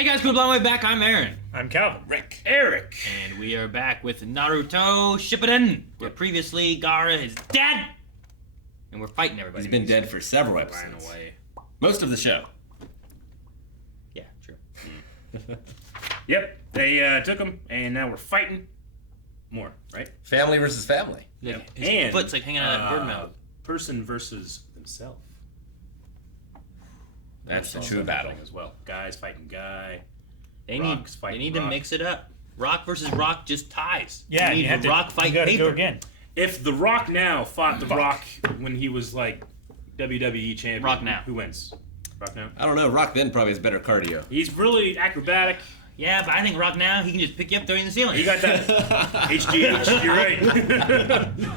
Hey guys, good long way back. I'm Aaron. I'm Calvin. Rick. Eric. And we are back with Naruto Shippuden, where previously Gaara is dead. And we're fighting everybody. He's been dead for several Ran episodes. away. Most of the show. Yeah, true. Yep, they took him, and now we're fighting more, right? Family versus family. Yeah. His And, foot's like hanging out of bird mouth. Person versus themselves. That's the also true a battle. thing as well. Guys fighting guy. They Rock's need fighting to Rock. mix it up. Rock versus Rock just ties. Yeah, you you have need to Rock fight you gotta paper go again. If The Rock now fought The Rock when he was like WWE champion, Rock now. Who wins? Rock now. I don't know. Rock then probably has better cardio. He's really acrobatic. Yeah, but I think Rock now he can just pick you up, throw you in the ceiling. He got that HGH. You're right.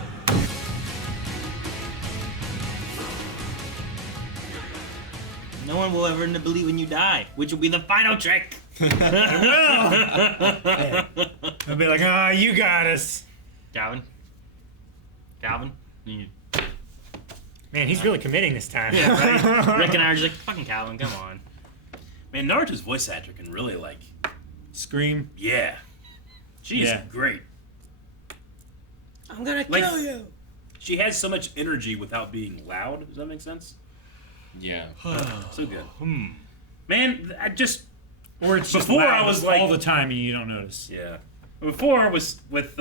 No one will ever believe when you die, which will be the final trick. They'll be like, ah, you got us. Calvin. You- Man, he's really committing this time. Yeah, right? Rick and I are just like, fucking Calvin, come on. Man, Naruto's voice actor can really like, Scream. yeah. She's Yeah. great. I'm gonna Like- kill you. She has so much energy without being loud. Does that make sense? Yeah. So good. Hmm. Man, I just Or it's just Before I loud was like- all the time and you don't notice. yeah. Before was with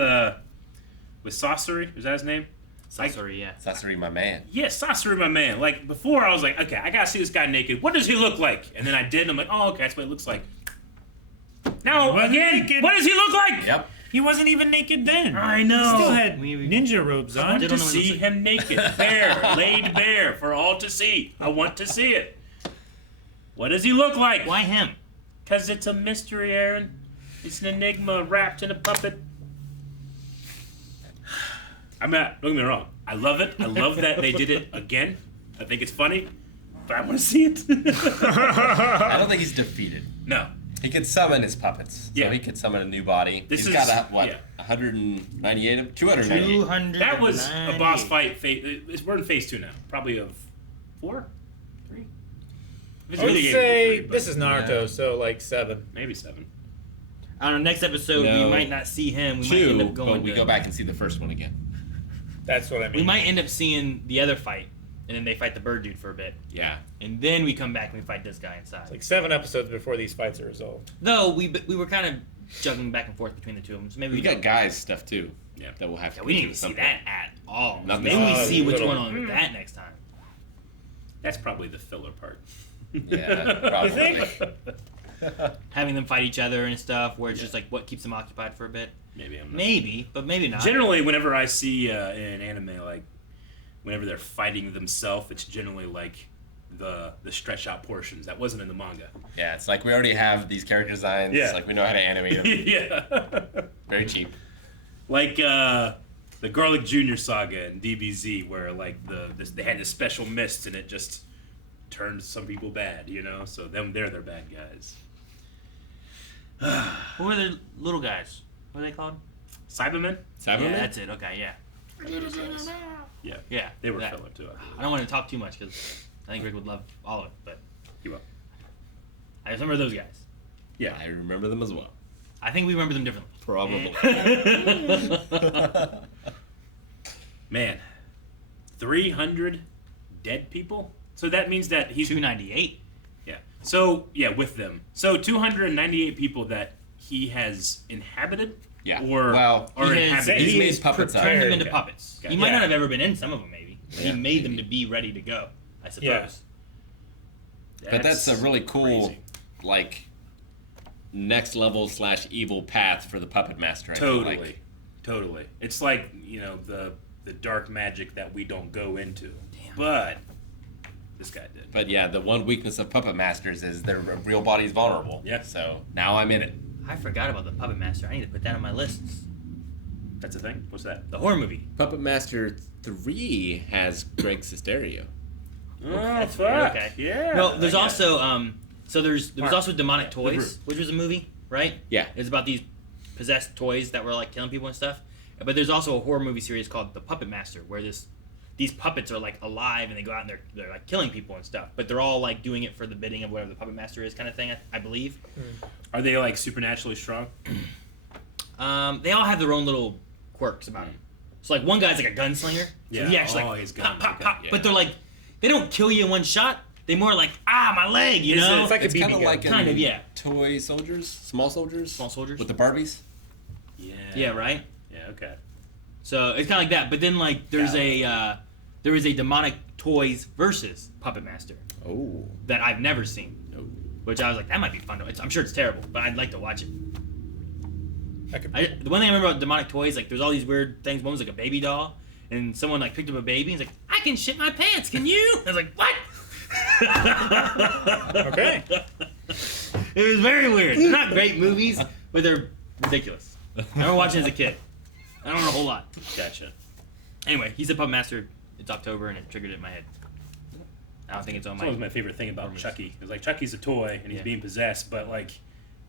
Sasori. Is that his name? Sasori, yeah. Sasori, my man. Yeah, Sasori, my man. Like before, I was like, okay, I gotta see this guy naked. What does he look like? And then I did, and I'm like, oh, okay, that's what it looks like. Now He wasn't again, naked. what does he look like? Yep. He wasn't even naked then. I know. Still had We- ninja robes I on. want They to don't know what see it looks like. him naked, bare, laid bare, for all to see. I want to see it. What does he look like? Why him? Because it's a mystery, Aaron. It's an enigma wrapped in a puppet. I'm not, don't get me wrong. I love it. I love that they did it again. I think it's funny, but I want to see it. I don't think he's defeated. No. He could summon his puppets. Yeah. So he could summon a new body. This He's is- got a, yeah. 198 of 298. 200. That was a boss fight. We're in phase 2 now. Probably of 4? 3? If it's I would really say game, this is Naruto, Yeah. so like 7. maybe 7. On our next episode, No. we might not see him. We might end 2, up going. but we to- go back and see the first one again. That's what I mean. We might end up seeing the other fight, and then they fight the bird dude for a bit, Yeah. and then we come back and we fight this guy inside. Like 7 episodes before these fights are resolved. Though we were kind of juggling back and forth between the two of them, so maybe We got guys stuff too. Yeah. That we'll have to Yeah, we go didn't even through see at some that at all. Nothing. Maybe we Oh, see what's little- going on with that next time. That's probably the filler part. point. Yeah, probably. Having them fight each other and stuff, where it's just like what keeps them occupied for a bit. Maybe I'm not. Maybe, but maybe not. Generally, whenever I see in anime, like, whenever they're fighting themselves, it's generally like the stretch out portions that wasn't in the manga. Yeah, it's like we already have these character designs. Yeah. Like we know how to animate them. Yeah. Very cheap. Like the Garlic Jr. saga in DBZ, where like they had this special mist and it just turned some people bad, you know. So they're bad guys. Who are the little guys? What are they called? Cybermen? Yeah, Cybermen? that's it. Okay, yeah, Yeah, yeah. they were that. filler too. I believe. I don't want to talk too much because I think Rick would love all of it, but He will. I just remember those guys. Yeah. I remember them as well. I think we remember them differently. Probably. Man, 300 dead people. So that means that he's 298. yeah. So yeah, with them. So 298 people that he has inhabited. Yeah. Or Well, are he has- inhabited. He's He made is puppets out Turned of them it. into Okay. puppets. Okay. He might Yeah. not have ever been in some of them, maybe. But Yeah, he made them maybe. to be ready to go, I suppose. Yeah. But that's a really cool, crazy. like, next level / evil path for the puppet master. I feel Totally, like. totally. It's like the dark magic that we don't go into. Damn. But this guy did. But yeah, the one weakness of puppet masters is their real body's vulnerable. Yeah. So now I'm in it. I forgot about the Puppet Master. I need to put that on my lists. That's a thing. What's that? The horror movie. Puppet Master 3 has Greg Sesterio. Oh fuck. Okay. Yeah. No, there's I got also there was Mark. also Demonic Yeah, Toys, Libru. which was a movie, right? Yeah. It was about these possessed toys that were like killing people and stuff. But there's also a horror movie series called The Puppet Master, where this these puppets are like alive and they go out and they're like killing people and stuff, but they're all like doing it for the bidding of whatever the puppet master is, kind of thing. I believe. Are they like supernaturally strong? They all have their own little quirks about them. So like one guy's like a gunslinger. Yeah. So he actually Oh, he's pop, guns, pop, okay, pop. yeah. But they're like, they don't kill you in one shot. They more like, my leg, you know? It's like It's a BB kind of gun. like Kind of, yeah. toy soldiers, small soldiers, Small soldiers. with the Barbies. Yeah. Yeah, right? Yeah. Okay. So it's kind of like that. But then like there is a demonic toys versus Puppet Master Oh. that I've never seen. No. Which I was like, that might be fun. I'm sure it's terrible, but I'd like to watch it. The one thing I remember about demonic toys, like there's all these weird things. One was like a baby doll, and someone like picked up a baby and he's like, I can shit my pants, can you? I was like, what? Okay. It was very weird. They're not great movies, but they're ridiculous. I remember watching as a kid. I don't know a whole lot. Gotcha. Anyway, he's a Puppet Master. It's October, and it triggered it in my head. I don't think it's on It's my... always my favorite thing about Hermes. Chucky. Because, like, Chucky's a toy, and he's Yeah. being possessed, but, like,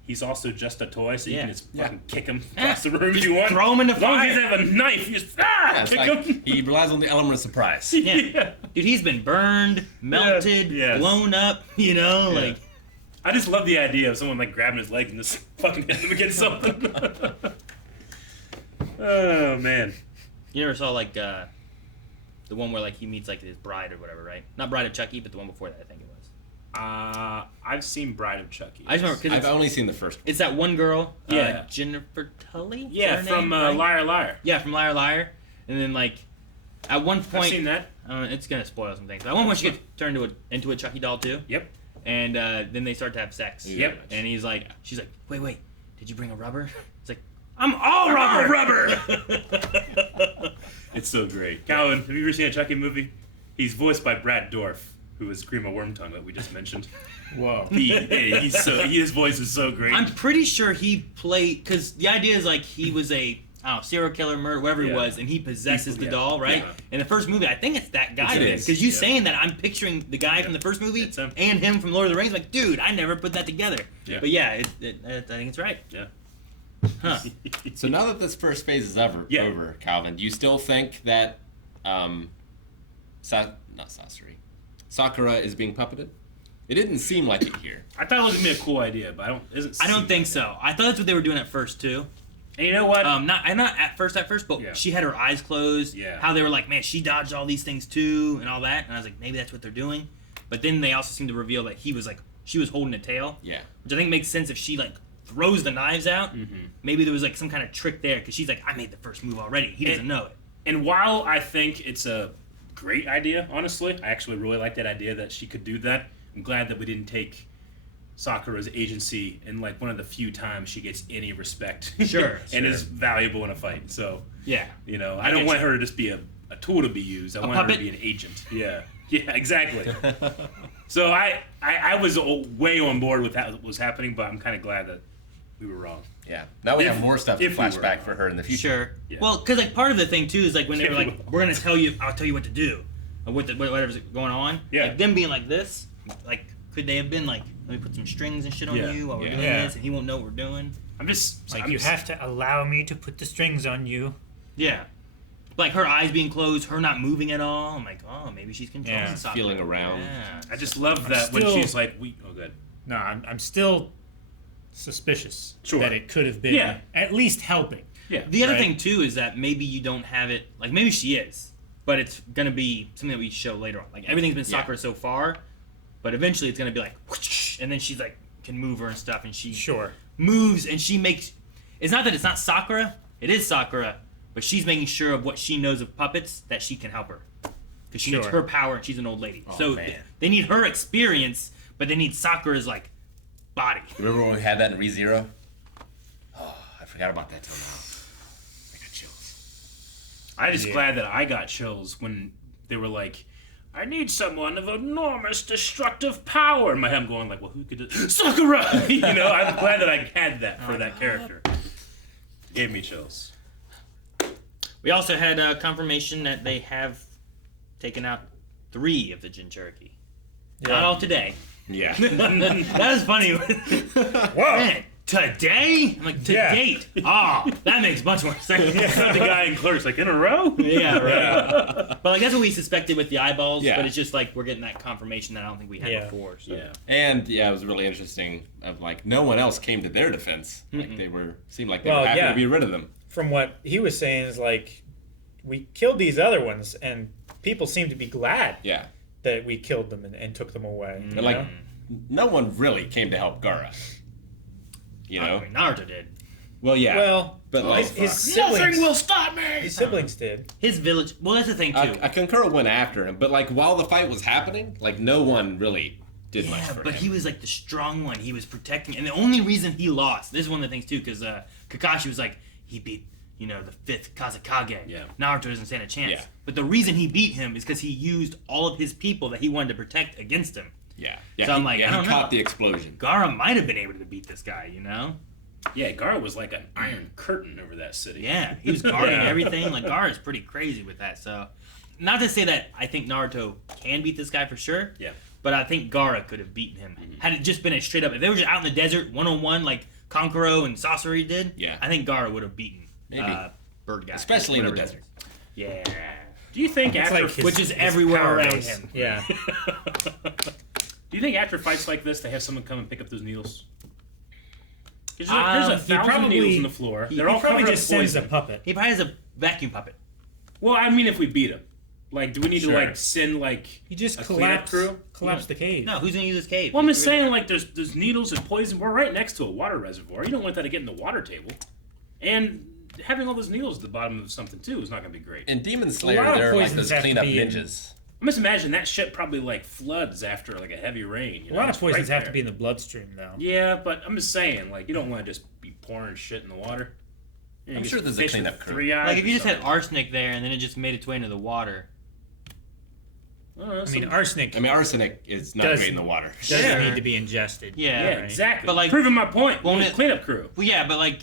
he's also just a toy, so you Yeah. can just fucking kick him across the room if you want. throw him in the As long as fire. you have a knife, you just, Yeah, it's kick like, him. he relies on the element of surprise. Yeah. Dude, he's been burned, melted, Yes. blown up, you know? Yeah. Like, I just love the idea of someone, like, grabbing his leg and just fucking hitting him against something. Oh, man. you never saw, like, the one where, like, he meets, like, his bride or whatever, right? Not Bride of Chucky, but the one before that, I think it was. I've seen Bride of Chucky. I just remember, because I've only seen the first one. it's that one girl, Yeah. Jennifer Tully? Is Yeah, that her from name, right? Liar Liar. Yeah, from Liar Liar. And then, like, at one I've point... seen that. I don't know, it's gonna spoil some things. But at one point, she gets turned into a Chucky doll, too. Yep. And then they start to have sex. Yep. And she's like, wait, did you bring a rubber? It's like, I'm all rubber! It's so great. Calvin, have you ever seen a Chucky movie? He's voiced by Brad Dourif, who is Grima Wormtongue that we just mentioned. Whoa. His voice is so great. I'm pretty sure he played, because the idea is like he was a, I don't know, serial killer, murder, whatever he Yeah. was, and he possesses the Yeah. doll, right? Yeah. In the first movie, I think it's that guy. It is. Because you Yeah. saying that, I'm picturing the guy from the first movie It's him. and him from Lord of the Rings. Like, dude, I never put that together. Yeah. But yeah, I think it's right. Yeah. Huh. So now that this first phase is over, Yeah. Calvin, do you still think that not Sasori, Sakura is being puppeted? It didn't seem like it here. I thought it was gonna be a cool idea, but I don't think so. I thought that's what they were doing at first, too. And you know what? Not at first, but Yeah. she had her eyes closed. Yeah. How they were like, man, she dodged all these things too, and all that. And I was like, maybe that's what they're doing. But then they also seemed to reveal that she was holding a tail, Yeah. which I think makes sense if she like throws the knives out. Mm-hmm. Maybe there was like some kind of trick there because she's like, I made the first move already. He doesn't know it. And while I think it's a great idea, honestly, I actually really like that idea that she could do that. I'm glad that we didn't take Sakura's agency in like one of the few times she gets any respect. Sure, and sure. is valuable in a fight. So, Yeah. you know, I I don't get want you. her to just be a tool to be used. I want puppet? her to be an agent. Yeah. Yeah, exactly. So I was way on board with that was happening, but I'm kind of glad that we were wrong. Yeah. Now we If- have more stuff to if we were. flashback for her in the future. Sure. Yeah. Well, because like part of the thing too is like when they were like, Yeah. we're gonna I'll tell you what to do, or whatever's going on. Yeah. Like them being like this, like could they have been like, let me put some strings and shit on Yeah. you while we're doing Yeah. this, and he won't know what we're doing. I'm just Like, I'm you just- have to allow me to put the strings on you. Yeah. Like her eyes being closed, her not moving at all. I'm like, oh, maybe she's controlling Yeah. Sakura. Feeling around. Yeah. I just love that when still- she's like, oh, good. No, I'm still suspicious Sure. that it could have been Yeah. at least helping. Yeah. The other Right. thing too is that maybe you don't have it. Like maybe she is, but it's gonna be something that we show later on. Like everything's been Sakura so far, but eventually it's gonna be like, whoosh, and then she's like can move her and stuff, and she Sure. moves and she makes. It's not that it's not Sakura. It is Sakura, but she's making sure of what she knows of puppets that she can help her, because she needs Sure. her power and she's an old lady. Oh, So man. they need her experience, but they need Sakura's like body. Remember when we had that in ReZero? Oh, I forgot about that till now. I got chills. I'm just Yeah. glad that I got chills when they were like, I need someone of enormous destructive power. In my head, I'm going like, well, who could do Sakura? You know, I'm glad that I had that for that character. Gave me chills. We also had confirmation that they have taken out 3 of the Jinchuriki. Not all today. Yeah. That was funny. Whoa! Man, today? I'm like, to Yeah. date. Oh, that makes much more sense. The guy in Clerks, like, in a row? Yeah, right. But like that's what we suspected with the eyeballs. Yeah. But it's just like we're getting that confirmation that I don't think we had Yeah. before. So. Yeah. And yeah, it was really interesting. Of like, no one else came to their defense. Like seemed like they were Well, happy yeah. to be rid of them. From what he was saying is like, we killed these other ones, and people seem to be glad Yeah, that we killed them and took them away. but you like, know? no one really came to help Gaara. You know? I mean, Naruto did. Well, yeah. Well, but like, his siblings, Nothing will stop me! his siblings did. His village. Well, that's the thing too. I concur went after him, but like while the fight was happening, like no one really did much Yeah, for but him. he was like the strong one. He was protecting, and the only reason he lost. This is one of the things too, because Kakashi was like he beat the 5th Kazekage. Yeah. Naruto doesn't stand a chance. Yeah. But the reason he beat him is because he used all of his people that he wanted to protect against him. Yeah. So I'm like, I don't he know. caught the explosion. Gaara might have been able to beat this guy, you know? Yeah, Gaara was like an iron curtain over that city. Yeah, he was guarding Yeah. everything. Like Gaara's pretty crazy with that. So, not to say that I think Naruto can beat this guy for sure. Yeah. But I think Gaara could have beaten him had it just been a straight up. If they were just out in the desert 1-on-1 like Kankuro and Sasori did. Yeah. I think Gaara would have beaten Maybe. Bird guy, Especially in the whatever his desert. name is. Yeah. Do you think It's after like his- Which is his everywhere power around base. him. Yeah. Do you think after fights like this, they have someone come and pick up those needles? 'Cause there's Um, a he 1,000 probably- needles on the floor. he They're all Probably covered just up sends a poison. puppet. He probably has a vacuum puppet. Well, I mean, if we beat him, like, do we need Sure. to like send like He just a cleanup crew? collapsed the cave. No, who's gonna use this cave? Well, I'm just saying, like, there's needles and poison. We're right next to a water reservoir. You don't want that to get in the water table, and having all those needles at the bottom of something too is not going to be great. In Demon lot Slayer, of there are like poisons those have to cleanup be in- ninjas. I must imagine that shit probably like floods after like a heavy rain. You A know? lot of It's poisons right have to there. be in the bloodstream, though. Yeah, but I'm just saying, like, you don't want to just be pouring shit in the water. You know, I'm you sure get there's a fish with cleanup crew. 3 eyes Like if or you just had something. arsenic there and then it just made its way into the water. I don't know, I mean, some- arsenic I mean, arsenic is not Does- great in the water. doesn't Yeah. need to be ingested. Yeah. yeah, right. exactly. But, like, proving my point. won't We need a it- cleanup crew. Well, yeah, but like,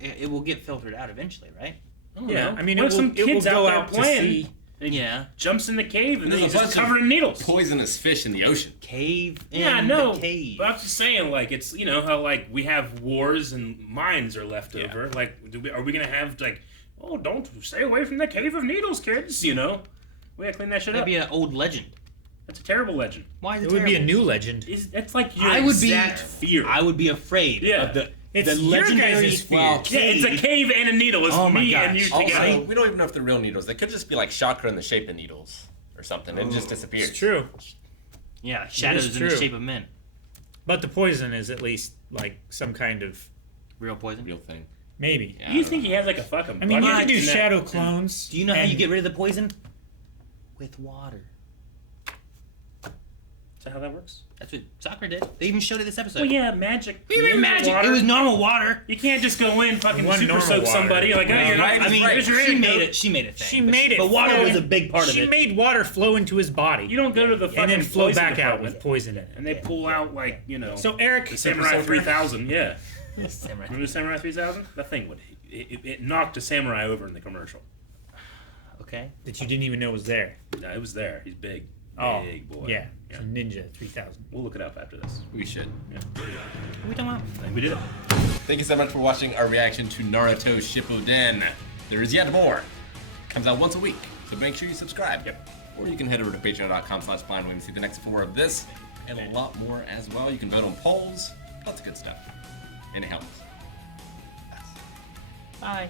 it will get filtered out eventually, right? I don't Yeah, know. I mean, what it if will, some it will kids go out there out to playing sea. Yeah. jumps in the cave and then There's he's a just bunch of covered in needles. Poisonous fish in the ocean. Cave in Yeah, no. the cave. But I'm just saying, like, it's, you know, how, like, we have wars and mines are left Yeah. over. Like, are we going to have, like, oh, don't stay away from the cave of needles, kids, you know? We got to clean that shit That'd up. be an old legend. That's a terrible legend. Why is it It would be a terrible? new legend. That's like your I would be. exact fear. I would be afraid Yeah. of the It's the your legendary guys' fear. Well, yeah, it's a cave and a needle. It's Oh my me and gosh. you Also, together. we don't even know if they're real needles. They could just be like chakra in the shape of needles or something. It just disappears. It's true. Yeah, shadows in the true. shape of men. But the poison is at least like some kind of Real poison. Real thing. maybe. Yeah, Do you I don't think know. he has like a fucking? I mean, you bucket can do in that- shadow clones. Do you know how you and- get rid of the poison? With water. Is that how that works? That's what Sakura did. They even showed it this episode. Well, yeah, magic. What do you mean magic? Water. It was normal water. You can't just go in fucking One super normal soak water. somebody like, oh, Well, you're not. right, I mean, right. she made it. She made it. She made it. But water flow was a in- big part of She it. made water flow into his body. You don't go to the fucking and then flow poison back out department with poison in it. and they pull out like, you know, So Eric, the Samurai 3000. Yeah, Samurai. remember the Samurai 3000? That thing would it knocked a samurai over in the commercial. Okay. that you didn't even know was there. No, it was there. He's big, Oh, big boy. yeah. It's a Ninja 3000. We'll look it up after this. We should. Yeah. What are we talking about? I think we did it. Thank you so much for watching our reaction to Naruto Shippuden. There is yet more. Comes out once a week, so make sure you subscribe. Yep. Or you can head over to patreon.com/blindwing and see the next 4 of this and a lot more as well. You can vote on polls, lots of good stuff. And it helps. Bye.